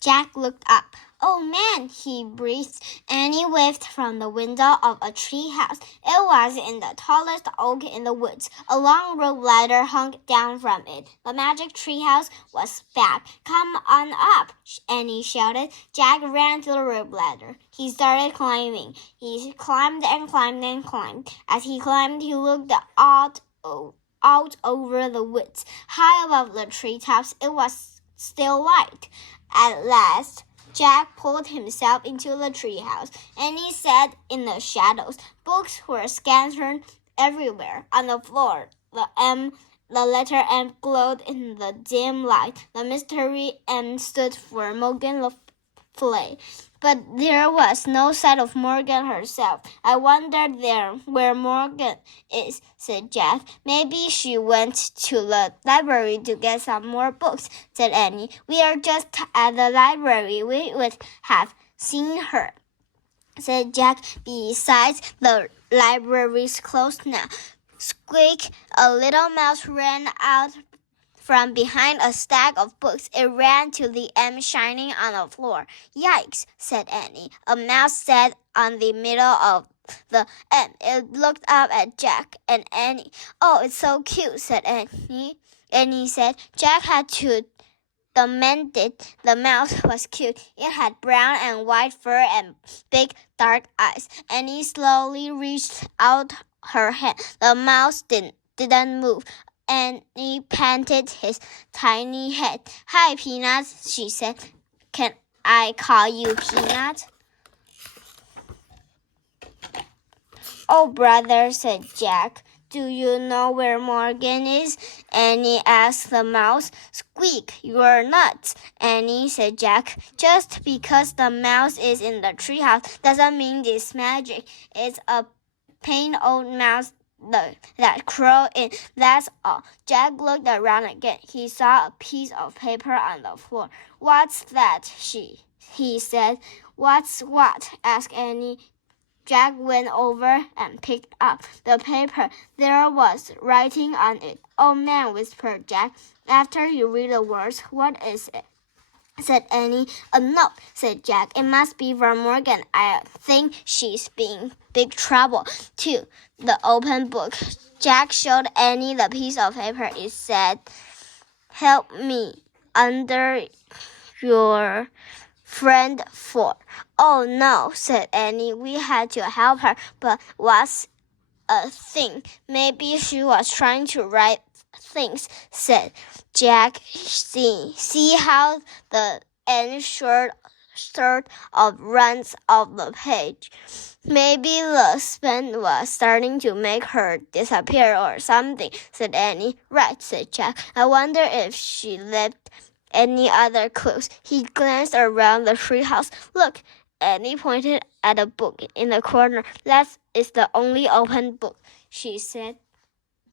Jack looked up. "Oh, man," he breathed. Annie waved from the window of a tree house. It was in the tallest oak in the woods. A long rope ladder hung down from it. The magic tree house was back. "Come on up," Annie shouted. Jack ran to the rope ladder. He started climbing. He climbed and climbed and climbed. As he climbed, he looked out over the woods. High above the treetops, it was still light. At last, Jack pulled himself into the treehouse, and he sat in the shadows. Books were scattered everywhere. On the floor, the letter M glowed in the dim light. The mystery M stood for Morgan Le Fay. But there was no sight of Morgan herself. "I wonder where Morgan is," said Jack. "Maybe she went to the library to get some more books," said Annie. "We are just at the library. We would have seen her," said Jack. "Besides, the library's closed now." Squeak! A little mouse ran out from behind a stack of books. It ran to the M shining on the floor. "Yikes," said Annie. A mouse sat on the middle of the M. It looked up at Jack and Annie. "Oh, it's so cute," said Annie. Annie said Jack had to amend it. The mouse was cute. It had brown and white fur and big dark eyes. Annie slowly reached out her hand. The mouse didn't move. Annie patted his tiny head. "Hi, Peanut," she said. "Can I call you Peanut?" "Oh, brother," said Jack. "Do you know where Morgan is?" Annie asked the mouse. "Squeak, you're nuts," Annie said Jack. "Just because the mouse is in the treehouse doesn't mean it's magic. It's a plain old mouse that crawled in, that's all." Jack looked around again. He saw a piece of paper on the floor. "What's that?" he said. "What's what?" asked Annie. Jack went over and picked up the paper. There was writing on it. "Oh, man," whispered Jack. "After you read the words, what is it?" said Annie. "A note," said Jack. "It must be from Morgan. I think she's in big trouble." To the open book, Jack showed Annie the piece of paper. It said, "Help me under your friend for." "Oh, no," said Annie. "We had to help her, but what's a thing? Maybe she was trying to write things," said Jack. See how the end sort of runs off the page. Maybe the pen was starting to make her disappear or something," said Annie. "Right," said Jack. "I wonder if she left any other clues." He glanced around the treehouse. "Look," Annie pointed at a book in the corner. "That is the only open book," she said.